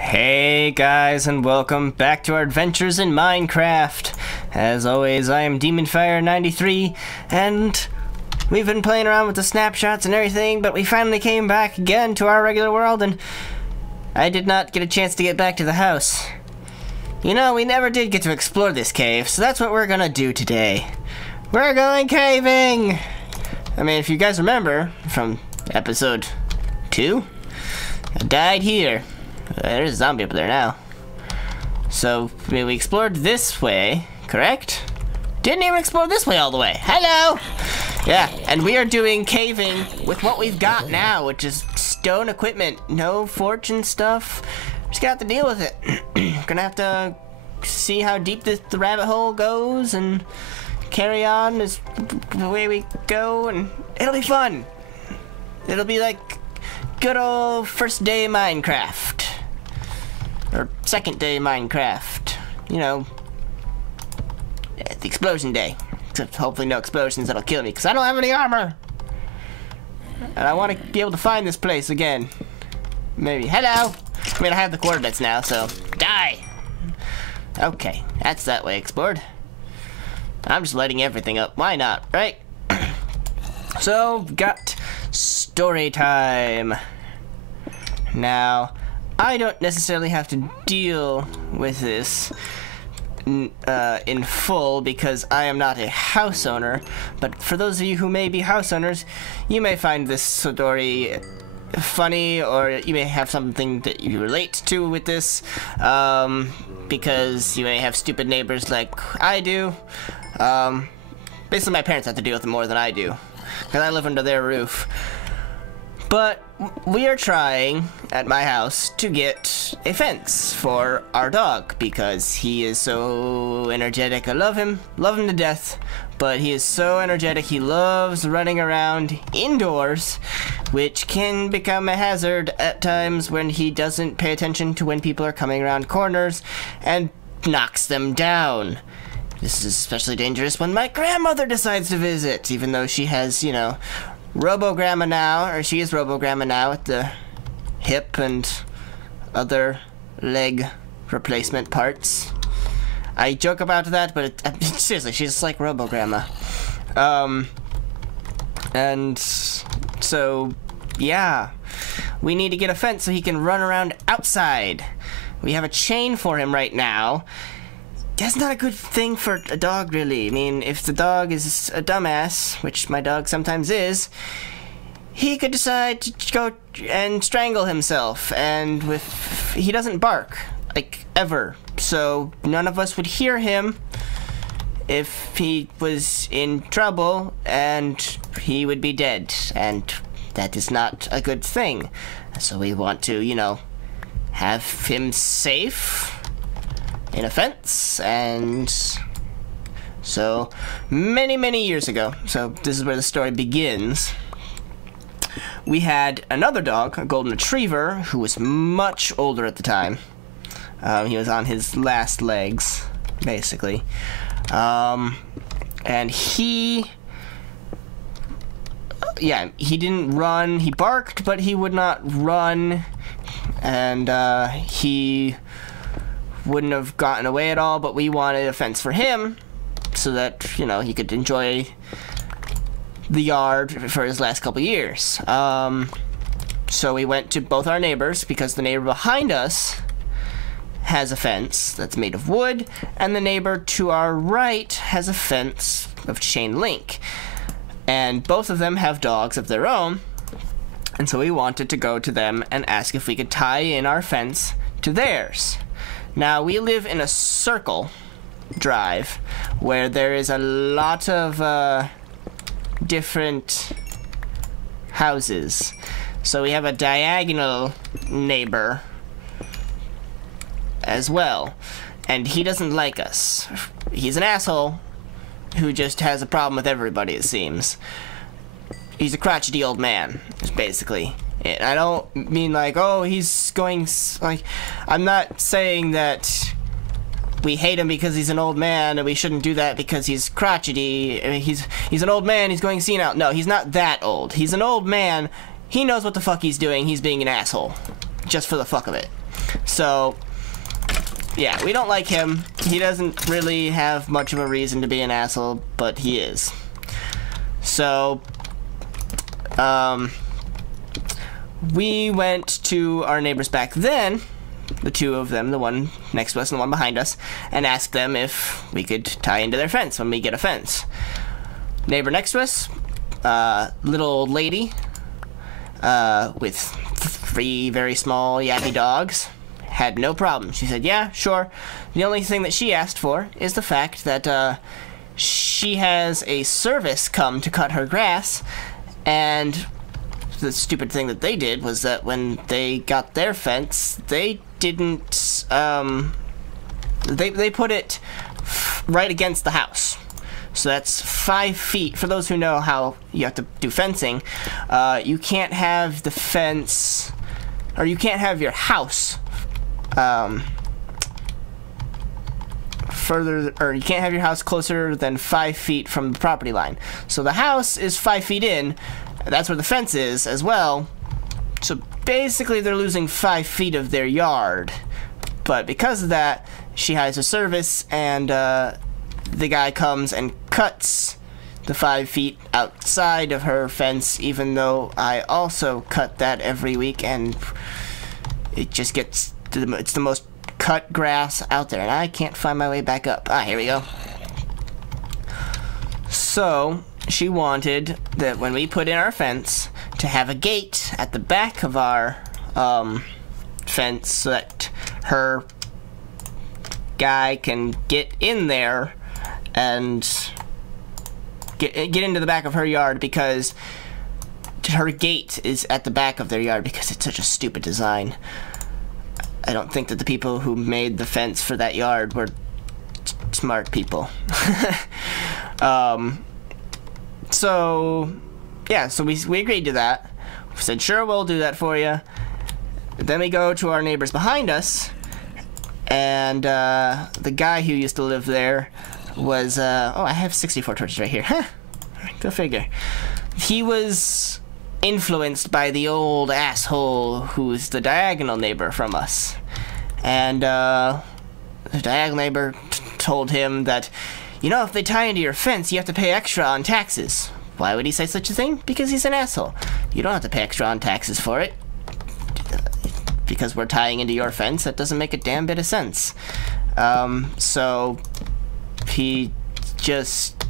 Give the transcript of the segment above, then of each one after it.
Hey guys, and welcome back to our adventures in Minecraft. As always, I am DemonFire93, and we've been playing around with the snapshots and everything, but we finally came back again to our regular world, and I did not get a chance to get back to the house. You know, we never did get to explore this cave, so that's what we're gonna do today. We're going caving! I mean, if you guys remember from episode 2, I died here. There's a zombie up there now. So, I mean, we explored this way, correct? Didn't even explore this way all the way. Hello! Yeah, and we are doing caving with what we've got now, which is stone equipment. No fortune stuff. Just gonna have to deal with it. Gonna have to see how deep the rabbit hole goes and carry on as the way we go, and it'll be fun. It'll be like good old first day Minecraft. Or second day Minecraft. You know, the explosion day. Except hopefully no explosions that'll kill me, because I don't have any armor. And I want to be able to find this place again. Maybe. Hello! I mean, I have the coordinates now, so die! Okay, that's that way explored. I'm just lighting everything up. Why not, right? So, got story time. Now, I don't necessarily have to deal with this in full because I am not a house owner, but for those of you who may be house owners, you may find this story funny, or you may have something that you relate to with this, because you may have stupid neighbors like I do. Basically my parents have to deal with it more than I do, because I live under their roof. But we are trying, at my house, to get a fence for our dog, because he is so energetic. I love him to death, but he is so energetic, he loves running around indoors, which can become a hazard at times when he doesn't pay attention to when people are coming around corners and knocks them down. This is especially dangerous when my grandmother decides to visit, even though she has, you know, Robo-Grandma now, or she is Robo-Grandma now at the hip and other leg replacement parts. I joke about that, but seriously, she's like Robo-Grandma. And so, yeah, we need to get a fence so he can run around outside. We have a chain for him right now. That's not a good thing for a dog, really. I mean, if the dog is a dumbass, which my dog sometimes is, he could decide to go and strangle himself, and he doesn't bark, like, ever. So none of us would hear him if he was in trouble, and he would be dead, and that is not a good thing. So we want to, you know, have him safe in a fence. And so many years ago, so this is where the story begins, we had another dog, a golden retriever, who was much older at the time. He was on his last legs, basically, and he didn't run. He barked, but he would not run, and he wouldn't have gotten away at all, but we wanted a fence for him so that, you know, he could enjoy the yard for his last couple years. So we went to both our neighbors, because the neighbor behind us has a fence that's made of wood, and the neighbor to our right has a fence of chain link. And both of them have dogs of their own, and so we wanted to go to them and ask if we could tie in our fence to theirs. Now, we live in a circle drive where there is a lot of different houses. So we have a diagonal neighbor as well, and he doesn't like us. He's an asshole who just has a problem with everybody, it seems. He's a crotchety old man, is basically it. I don't mean like, oh, he's going, like, I'm not saying that we hate him because he's an old man and we shouldn't do that because he's crotchety. I mean, he's an old man, he's going senile. No, he's not that old. He's an old man. He knows what the fuck he's doing. He's being an asshole just for the fuck of it. So, yeah, we don't like him. He doesn't really have much of a reason to be an asshole, but he is. So, we went to our neighbors back then, the two of them, the one next to us and the one behind us, and asked them if we could tie into their fence when we get a fence. Neighbor next to us, little old lady, with 3 very small yappy dogs, had no problem. She said, yeah, sure. The only thing that she asked for is the fact that, she has a service come to cut her grass, and the stupid thing that they did was that when they got their fence, they didn't, they put it right against the house. So that's 5 feet. For those who know how you have to do fencing, you can't have the fence, or you can't have your house, further, or you can't have your house closer than 5 feet from the property line. So the house is 5 feet in, that's where the fence is as well. So basically they're losing 5 feet of their yard. But because of that, she hires a service, and the guy comes and cuts the 5 feet outside of her fence, even though I also cut that every week, and it just gets to it's the most cut grass out there, and I can't find my way back up. Ah, here we go. So she wanted that when we put in our fence to have a gate at the back of our fence, so that her guy can get in there and get into the back of her yard, because her gate is at the back of their yard, because it's such a stupid design. I don't think that the people who made the fence for that yard were smart people. So yeah, so we agreed to that. We said, sure, we'll do that for you. Then we go to our neighbors behind us, and the guy who used to live there was, oh, I have 64 torches right here. Huh. Go figure. He was influenced by the old asshole who's the diagonal neighbor from us. And the diagonal neighbor told him that, you know, if they tie into your fence, you have to pay extra on taxes. Why would he say such a thing? Because he's an asshole. You don't have to pay extra on taxes for it. Because we're tying into your fence, that doesn't make a damn bit of sense. So he just...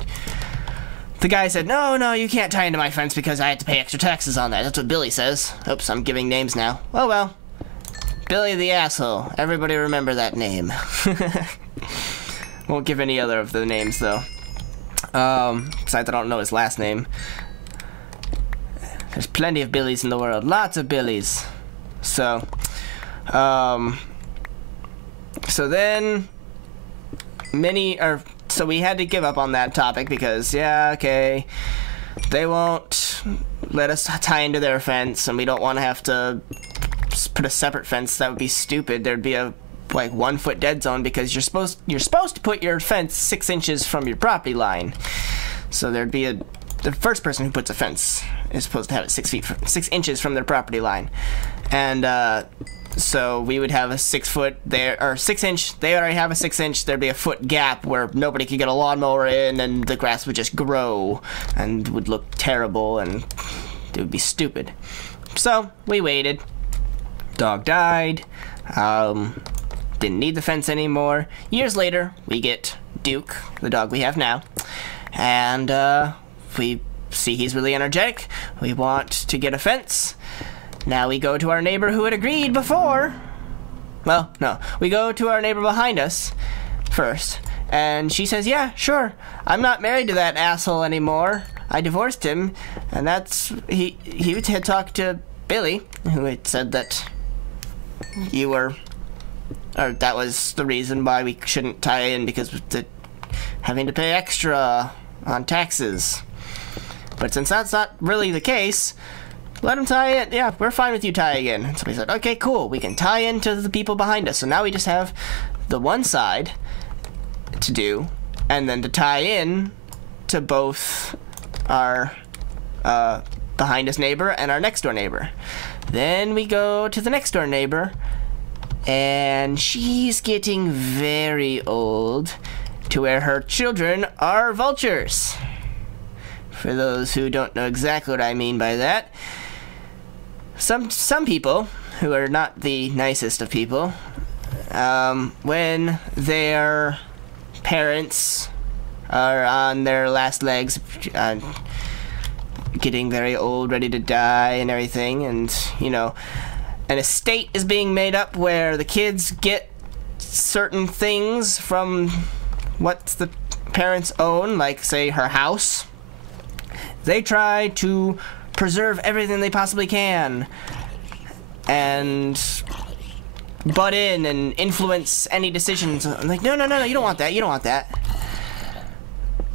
The guy said, no, you can't tie into my fence because I have to pay extra taxes on that. That's what Billy says. Oops, I'm giving names now. Oh well. Billy the asshole. Everybody remember that name. Won't give any other of the names, though. Besides, I don't know his last name. There's plenty of Billys in the world. Lots of Billys. So, so then, so we had to give up on that topic because, yeah, okay, they won't let us tie into their fence, and we don't want to have to put a separate fence. That would be stupid. There'd be a, like, 1 foot dead zone, because you're supposed to put your fence 6 inches from your property line. So there'd be the first person who puts a fence is supposed to have it 6 inches from their property line. And, so we would have a 6 foot there, or 6 inch, they already have a 6 inch, there'd be a foot gap where nobody could get a lawnmower in, and the grass would just grow, and would look terrible, and it would be stupid. So, we waited. Dog died, didn't need the fence anymore. Years later, we get Duke, the dog we have now, and, we see he's really energetic, we want to get a fence. Now we go to our neighbor who had agreed before. Well, no. We go to our neighbor behind us first, and she says, yeah, sure. I'm not married to that asshole anymore. I divorced him, and that's... He had talked to Billy, who had said that you were... Or that was the reason why we shouldn't tie in, because of the having to pay extra on taxes. But since that's not really the case... Let him tie it. Yeah, we're fine with you tying in. And so we said, okay, cool. We can tie into the people behind us. So now we just have the one side to do, and then to tie in to both our behind us neighbor and our next door neighbor. Then we go to the next door neighbor, and she's getting very old to where her children are vultures. For those who don't know exactly what I mean by that, some people who are not the nicest of people, when their parents are on their last legs, getting very old, ready to die and everything, and, you know, an estate is being made up where the kids get certain things from what the parents own, like, say, her house. They try to preserve everything they possibly can and butt in and influence any decisions. I'm like, no, you don't want that, you don't want that.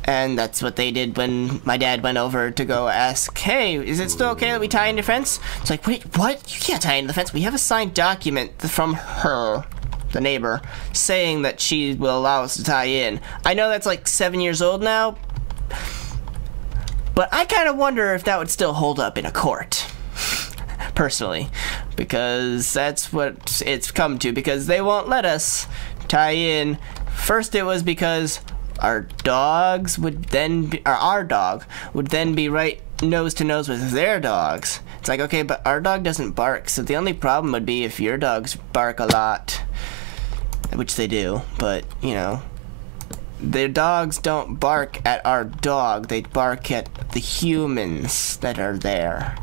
And that's what they did when my dad went over to go ask, hey, is it still okay that we tie in the fence? It's like, wait, what? You can't tie in the fence. We have a signed document from her, the neighbor, saying that she will allow us to tie in. I know that's like 7 years old now, but I kind of wonder if that would still hold up in a court, personally, because that's what it's come to, because they won't let us tie in. First it was because our dogs would then be, or our dog would then be right nose to nose with their dogs. It's like, okay, but our dog doesn't bark, so the only problem would be if your dogs bark a lot, which they do, but, you know, their dogs don't bark at our dog, they bark at the humans that are there.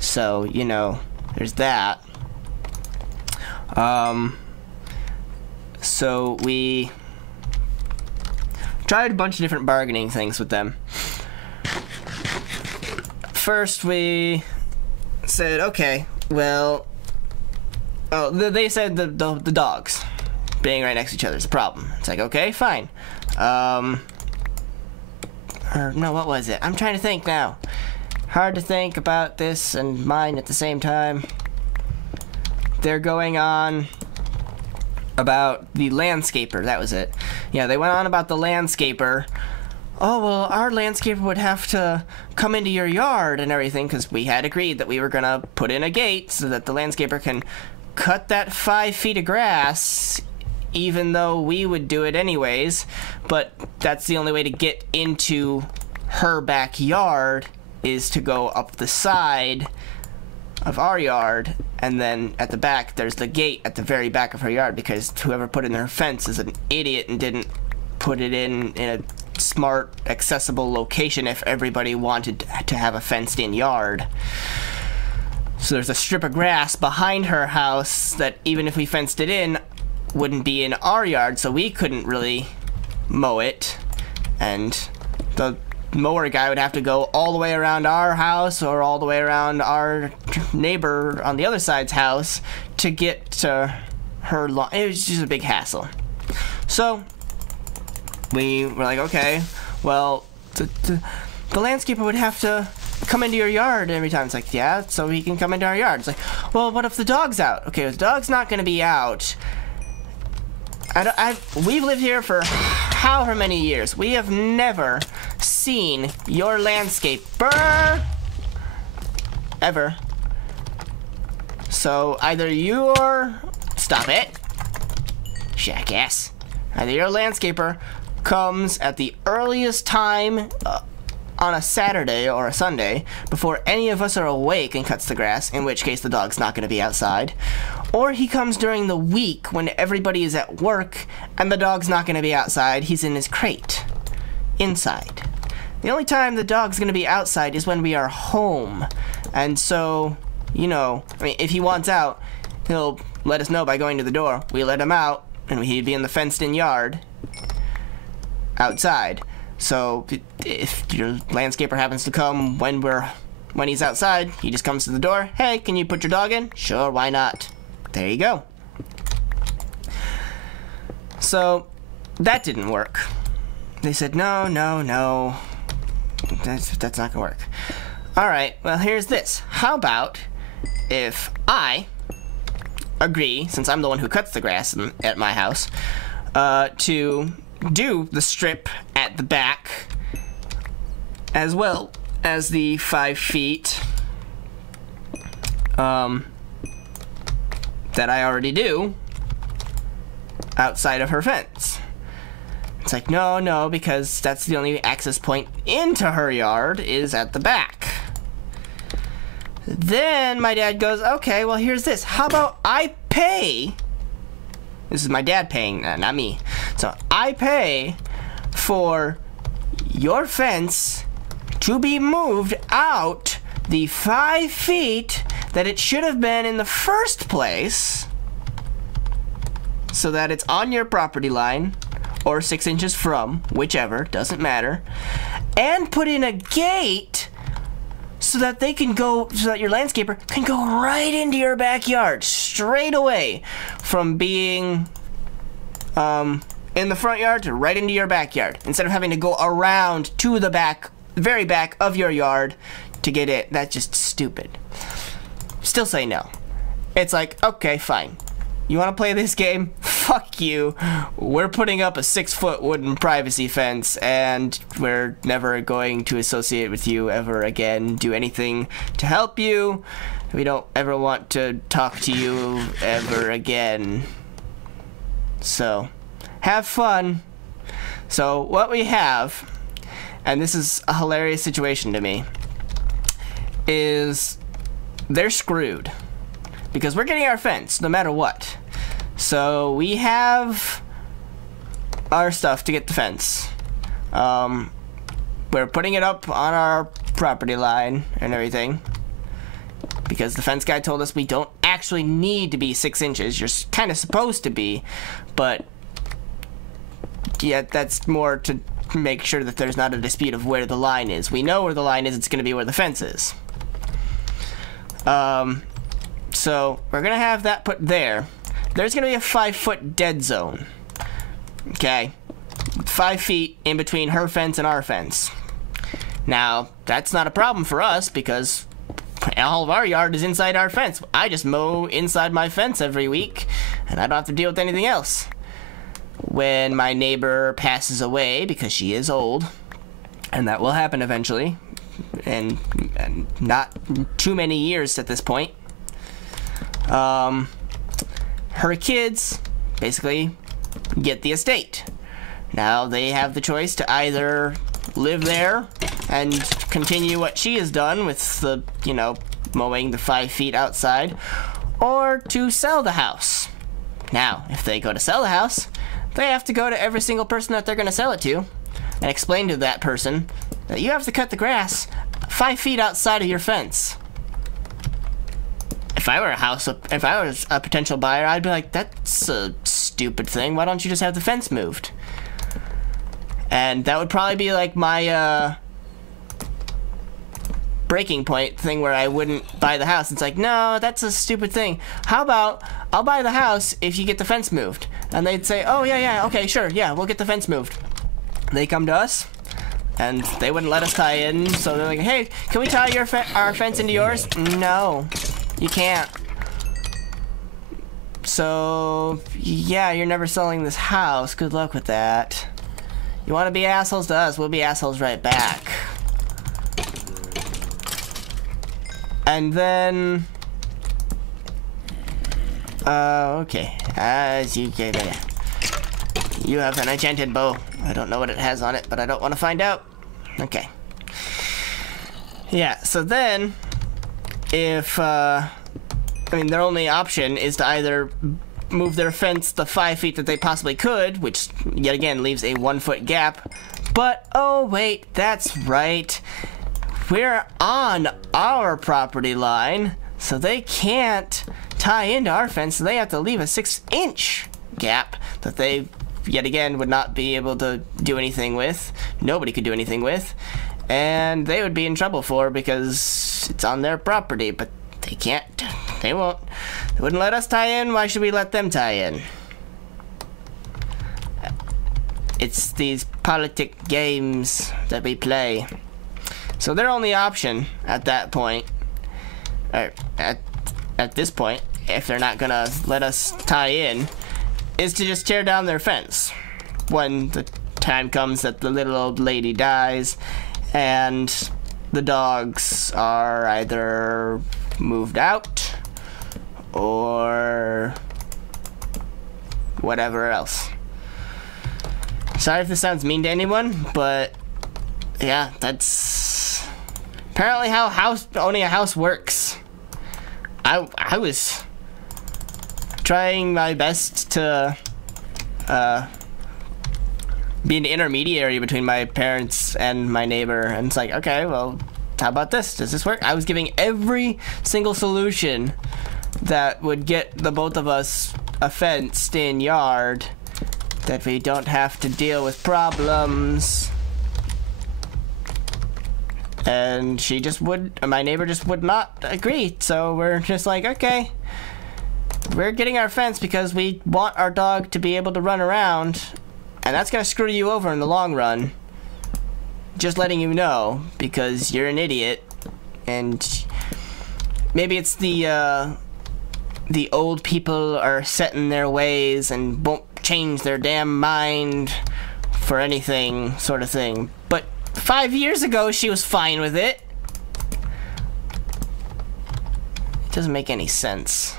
So, you know, there's that. So we tried a bunch of different bargaining things with them. First we said, okay, well, they said the dogs being right next to each other is a problem. It's like, okay, fine. Or no, what was it? I'm trying to think now. Hard to think about this and mine at the same time. They're going on about the landscaper, that was it. Yeah, they went on about the landscaper. Oh, well, our landscaper would have to come into your yard and everything, because we had agreed that we were gonna put in a gate so that the landscaper can cut that 5 feet of grass, even though we would do it anyways. But that's the only way to get into her backyard, is to go up the side of our yard, and then at the back there's the gate at the very back of her yard, because whoever put in her fence is an idiot and didn't put it in a smart, accessible location if everybody wanted to have a fenced in yard. So there's a strip of grass behind her house that even if we fenced it in, wouldn't be in our yard, so we couldn't really mow it, and the mower guy would have to go all the way around our house or all the way around our neighbor on the other side's house to get to her lawn. It was just a big hassle. So we were like, okay, well, the landscaper would have to come into your yard every time. It's like, yeah, so he can come into our yard. It's like, well, what if the dog's out? Okay, the dog's not going to be out. We've lived here for however many years. We have never seen your landscaper ever. So either stop it, jackass. Either your landscaper comes at the earliest time on a Saturday or a Sunday before any of us are awake and cuts the grass, in which case the dog's not going to be outside, or he comes during the week when everybody is at work and the dog's not going to be outside. He's in his crate inside. The only time the dog's going to be outside is when we are home. And so, you know, I mean, if he wants out, he'll let us know by going to the door. We let him out, and he'd be in the fenced-in yard outside. So if your landscaper happens to come when he's outside, he just comes to the door. Hey, can you put your dog in? Sure, why not? There you go. So that didn't work. They said, no. That's not gonna work. Alright, well, here's this. How about if I agree, since I'm the one who cuts the grass at my house, to do the strip at the back as well as the 5 feet that I already do, outside of her fence. It's like, no, because that's the only access point into her yard is at the back. Then my dad goes, okay, well, here's this. How about I pay? This is my dad paying, not me. So I pay for your fence to be moved out the 5 feet that it should have been in the first place, so that it's on your property line, or 6 inches from, whichever, doesn't matter, and put in a gate so that they can go, so that your landscaper can go right into your backyard straight away from being in the front yard to right into your backyard, instead of having to go around to the back, very back of your yard to get it. That's just stupid. Still say no. It's like, okay, fine. You want to play this game? Fuck you. We're putting up a 6-foot wooden privacy fence, and we're never going to associate with you ever again, do anything to help you. We don't ever want to talk to you ever again. So, have fun. So, what we have, and this is a hilarious situation to me, is they're screwed. Because we're getting our fence, no matter what. So we have our stuff to get the fence. We're putting it up on our property line and everything. Because the fence guy told us we don't actually need to be 6 inches. You're kind of supposed to be. But yeah, that's more to make sure that there's not a dispute of where the line is. We know where the line is, it's going to be where the fence is. So we're gonna have that put there. There's gonna be a 5-foot dead zone. Okay, 5 feet in between her fence and our fence. Now that's not a problem for us because all of our yard is inside our fence. I just mow inside my fence every week, and I don't have to deal with anything else. When my neighbor passes away, because she is old, and that will happen eventually, and not too many years at this point. Her kids basically get the estate. Now they have the choice to either live there and continue what she has done with the, you know, mowing the 5 feet outside, or to sell the house. Now, if they go to sell the house, they have to go to every single person that they're going to sell it to and explain to that person that you have to cut the grass 5 feet outside of your fence. If I were if I was a potential buyer, I'd be like, that's a stupid thing. Why don't you just have the fence moved? And that would probably be like my breaking point thing where I wouldn't buy the house. It's like, no, that's a stupid thing. How about I'll buy the house if you get the fence moved? And they'd say, oh yeah, okay, sure, yeah, we'll get the fence moved. They come to us, and they wouldn't let us tie in, so they're like, hey, can we tie our fence into yours? No, you can't. So, yeah, you're never selling this house. Good luck with that. You want to be assholes to us, we'll be assholes right back. And then... okay. As you get it. You have an enchanted bow. I don't know what it has on it, but I don't want to find out. Okay. Yeah, so then... if, I mean, their only option is to either move their fence the 5 feet that they possibly could, which, yet again, leaves a 1 foot gap. But, oh wait, that's right. We're on our property line, so they can't tie into our fence, so they have to leave a 6-inch gap that they, yet again, would not be able to do anything with. Nobody could do anything with. And they would be in trouble for because it's on their property, but they can't. They won't. They wouldn't let us tie in. Why should we let them tie in? It's these politic games that we play. So their only option at that point, or at this point, if they're not gonna let us tie in, is to just tear down their fence when the time comes that the little old lady dies and the dogs are either moved out or whatever else. Sorry if this sounds mean to anyone, but yeah, that's apparently how owning a house works. I was trying my best to be an intermediary between my parents and my neighbor, and it's like, okay, well, how about this? Does this work? I was giving every single solution that would get the both of us a fenced-in yard, that we don't have to deal with problems. And my neighbor just would not agree. So we're just like, okay, we're getting our fence because we want our dog to be able to run around, and that's gonna screw you over in the long run. Just letting you know, because you're an idiot, and maybe it's the old people are set in their ways and won't change their damn mind for anything, sort of thing. But 5 years ago, she was fine with it. It doesn't make any sense.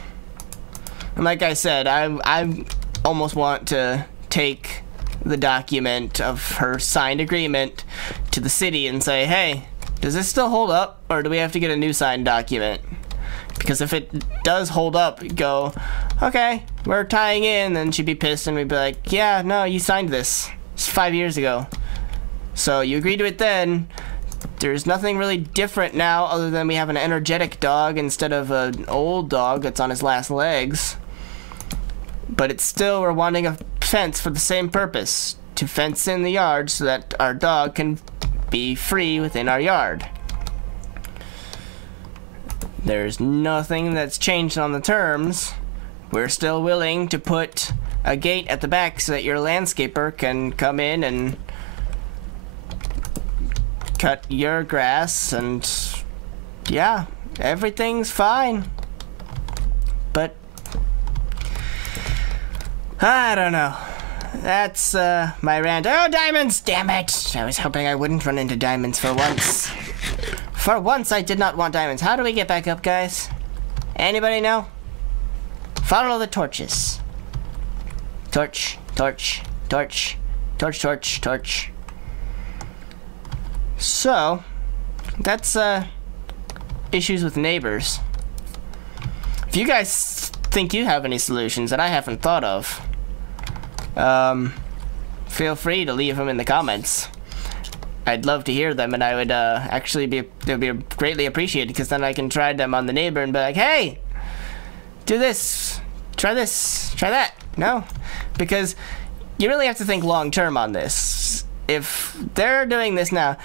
And like I said, I almost want to take the document of her signed agreement to the city and say, hey, does this still hold up, or do we have to get a new signed document? Because if it does hold up, go, okay, we're tying in, then she'd be pissed, and we'd be like, yeah, no, you signed this. It's 5 years ago. So you agreed to it then. There's nothing really different now other than we have an energetic dog instead of an old dog that's on his last legs. But it's still, we're wanting a fence for the same purpose, to fence in the yard so that our dog can be free within our yard. There's nothing that's changed on the terms. We're still willing to put a gate at the back so that your landscaper can come in and cut your grass, and yeah, everything's fine. But I don't know. That's my rant. Oh, diamonds! Damn it! I was hoping I wouldn't run into diamonds for once. For once, I did not want diamonds. How do we get back up, guys? Anybody know? Follow the torches. Torch, torch, torch, torch, torch, torch. So, that's issues with neighbors. If you guys think you have any solutions that I haven't thought of, feel free to leave them in the comments. I'd love to hear them, and I would they would be greatly appreciated, because then I can try them on the neighbor and be like, hey, do this, try that. No, because you really have to think long term on this. If they're doing this now,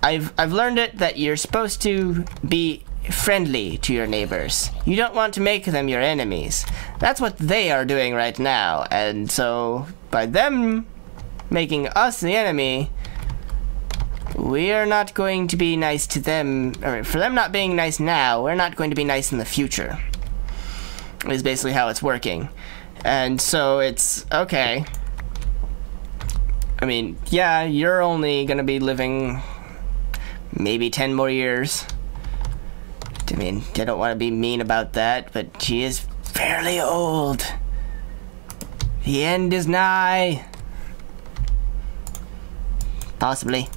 I've learned it that you're supposed to be friendly to your neighbors. You don't want to make them your enemies. That's what they are doing right now, and so by them making us the enemy, we are not going to be nice to them, or for them not being nice now, we're not going to be nice in the future, is basically how it's working. And so it's, okay, I mean, yeah, you're only gonna be living maybe 10 more years. I mean, I don't want to be mean about that, but she is fairly old. The end is nigh. Possibly.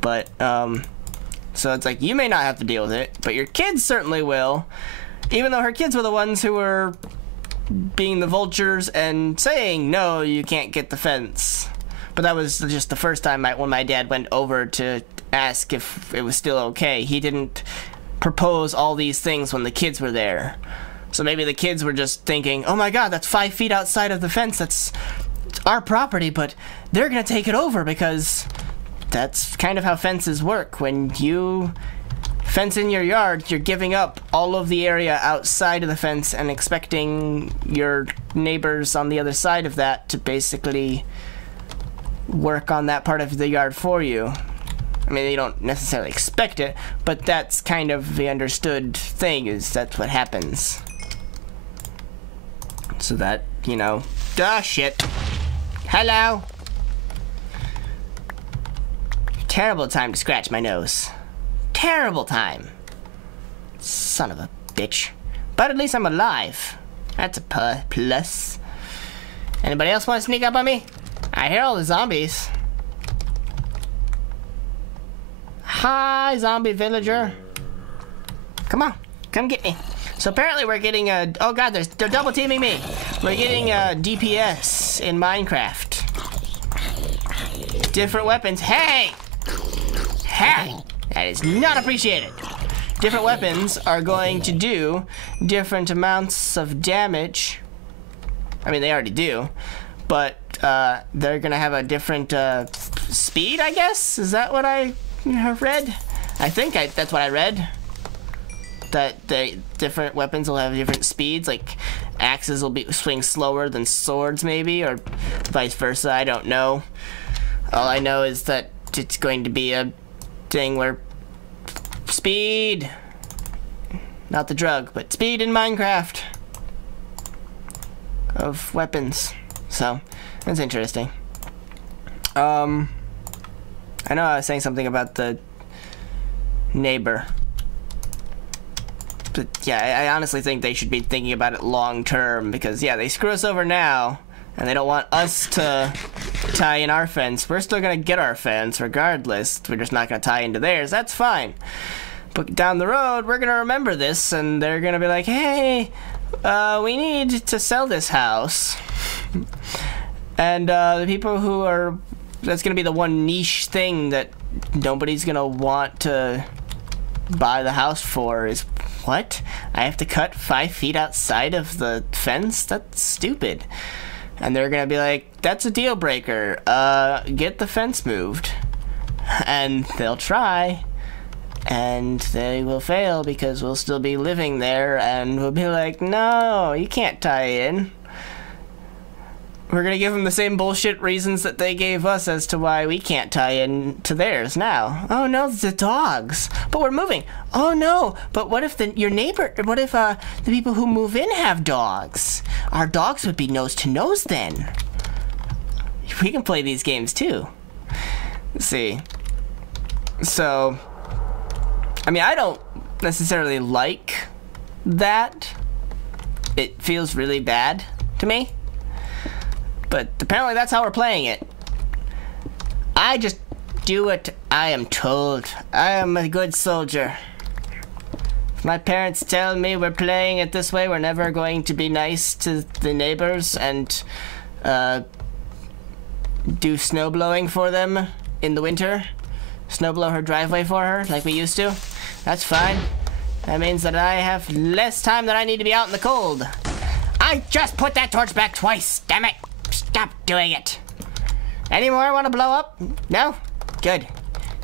But, so it's like, you may not have to deal with it, but your kids certainly will. Even though her kids were the ones who were being the vultures and saying, no, you can't get the fence. But that was just the first time when my dad went over to ask if it was still okay. He didn't propose all these things when the kids were there. So maybe the kids were just thinking, oh my god, that's 5 feet outside of the fence, that's our property, but they're gonna take it over, because that's kind of how fences work. When you fence in your yard, you're giving up all of the area outside of the fence and expecting your neighbors on the other side of that to basically work on that part of the yard for you. I mean, you don't necessarily expect it, but that's kind of the understood thing, is that's what happens. So that, you know, shit. Hello. Terrible time to scratch my nose. Terrible time. Son of a bitch. But at least I'm alive. That's a plus. Anybody else want to sneak up on me? I hear all the zombies. Hi, zombie villager. Come on, come get me. So apparently we're getting a... Oh god, they're double teaming me. We're getting a DPS in Minecraft. Different weapons. Hey! Hey! That is not appreciated. Different weapons are going to do different amounts of damage. I mean, they already do. But they're going to have a different speed, I guess? Is that what I have read? I think that's what I read. That the different weapons will have different speeds. Like, axes will swing slower than swords, maybe. Or vice versa. I don't know. All I know is that it's going to be a thing where speed, not the drug, but speed in Minecraft of weapons. So that's interesting. I know I was saying something about the neighbor, but yeah, I honestly think they should be thinking about it long term, because yeah, they screw us over now and they don't want us to tie in our fence. We're still gonna get our fence regardless. We're just not gonna tie into theirs. That's fine. But down the road, we're gonna remember this, and they're gonna be like, hey, we need to sell this house. And the people who are... That's gonna be the one niche thing that nobody's gonna want to buy the house for is... What? I have to cut 5 feet outside of the fence? That's stupid. And they're gonna be like, that's a deal breaker. Get the fence moved. And they'll try. And they will fail because we'll still be living there, and we'll be like, no, you can't tie in. We're gonna give them the same bullshit reasons that they gave us as to why we can't tie in to theirs now. Oh no, the dogs. But we're moving. Oh no, but what if your neighbor, what if the people who move in have dogs? Our dogs would be nose to nose then. We can play these games too. Let's see. So, I mean, I don't necessarily like that. It feels really bad to me. But apparently that's how we're playing it. I just do what I am told. I am a good soldier. If my parents tell me we're playing it this way, we're never going to be nice to the neighbors and do snow blowing for them in the winter. Snow blow her driveway for her like we used to. That's fine. That means that I have less time that I need to be out in the cold. I just put that torch back twice, damn it. Stop doing it. Any more want to blow up? No? Good.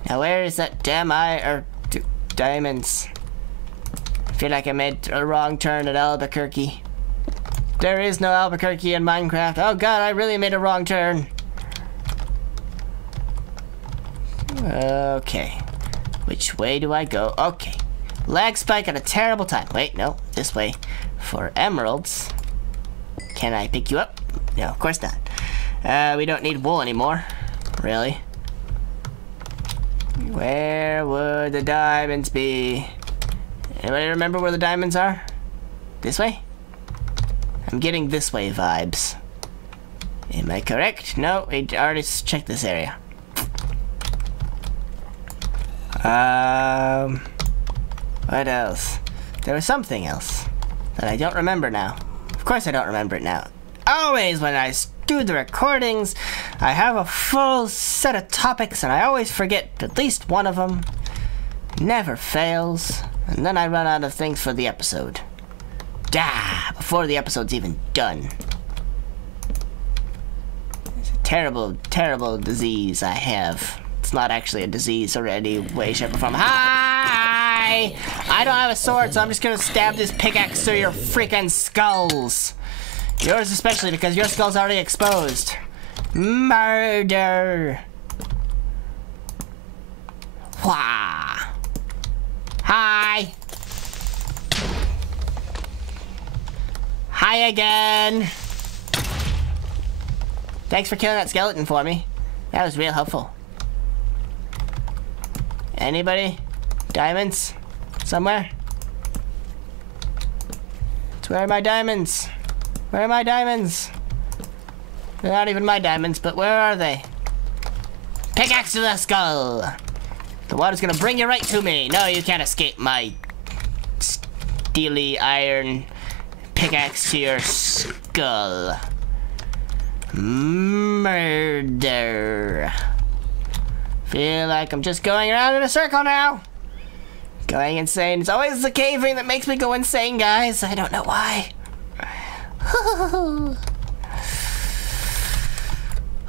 Now where is that damn diamonds? I feel like I made a wrong turn at Albuquerque. There is no Albuquerque in Minecraft. Oh god, I really made a wrong turn. Okay. Which way do I go? Okay. Lag spike at a terrible time. Wait, no. This way. For emeralds. Can I pick you up? No, of course not. We don't need wool anymore. Really? Where would the diamonds be? Anybody remember where the diamonds are? This way? I'm getting this way vibes. Am I correct? No, we already checked this area. What else? There was something else that I don't remember now. Of course I don't remember it now. Always when I do the recordings, I have a full set of topics and I always forget at least one of them. Never fails. And then I run out of things for the episode. Before the episode's even done. It's a terrible, terrible disease I have. It's not actually a disease or any way, shape, or form. Hi! I don't have a sword, so I'm just gonna stab this pickaxe through your freaking skulls. Yours especially, because your skull's already exposed. Murder! Wah! Hi! Hi again! Thanks for killing that skeleton for me. That was real helpful. Anybody? Diamonds? Somewhere? Where are my diamonds? Where are my diamonds? They're not even my diamonds, but where are they? Pickaxe to the skull! The water's gonna bring you right to me. No, you can't escape my steely iron pickaxe to your skull. Murder. Feel like I'm just going around in a circle now. Going insane. It's always the caving that makes me go insane, guys. I don't know why.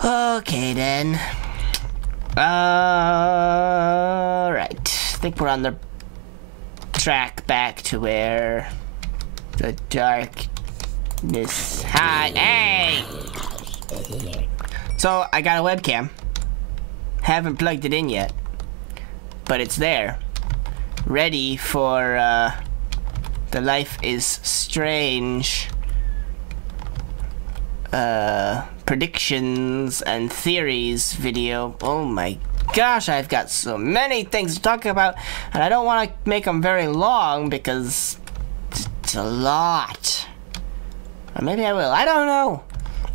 Okay, then. Alright. I think we're on the track back to where the darkness... Hi! Hey! So, I got a webcam. Haven't plugged it in yet. But it's there. Ready for, the Life is Strange predictions and theories video. Oh my gosh, I've got so many things to talk about, and I don't want to make them very long because it's a lot. Or maybe I will. I don't know.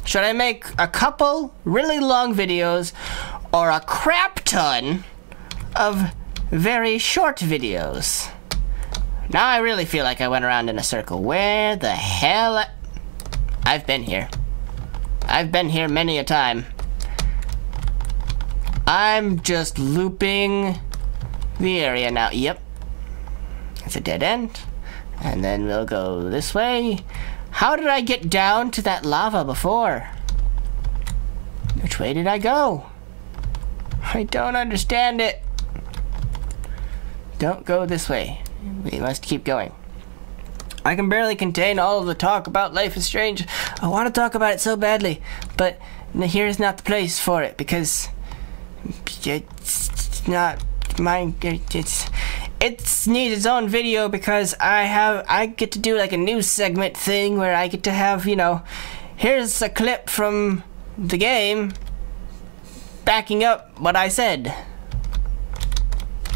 Should I make a couple really long videos or a crap ton of very short videos? Now I really feel like I went around in a circle. Where the hell? I've been here. I've been here many a time. I'm just looping the area now. Yep. It's a dead end. And then we'll go this way. How did I get down to that lava before? Which way did I go? I don't understand it. Don't go this way. We must keep going. I can barely contain all of the talk about Life is Strange. I want to talk about it so badly, but here is not the place for it because it's not mine. It needs its own video because I get to do like a news segment thing where I get to have, you know, here's a clip from the game backing up what I said.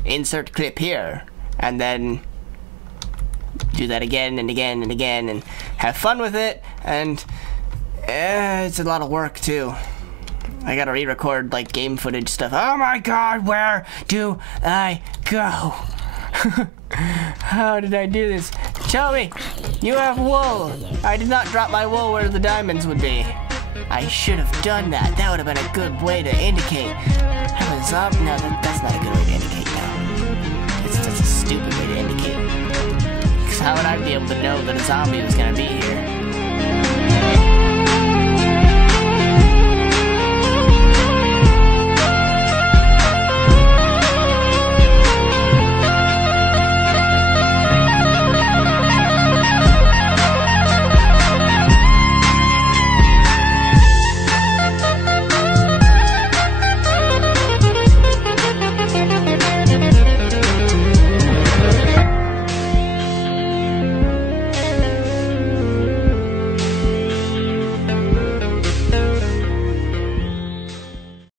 Insert clip here, and then do that again and again and again and have fun with it, and it's a lot of work too. I gotta re-record like game footage stuff. Oh my god, where do I go? How did I do this? Tell me, you have wool. I did not drop my wool where the diamonds would be. I should have done that. That would have been a good way to indicate. Have a zombie? No, that's not a good way to indicate now. It's just a stupid way to indicate. How would I be able to know that a zombie was gonna be here?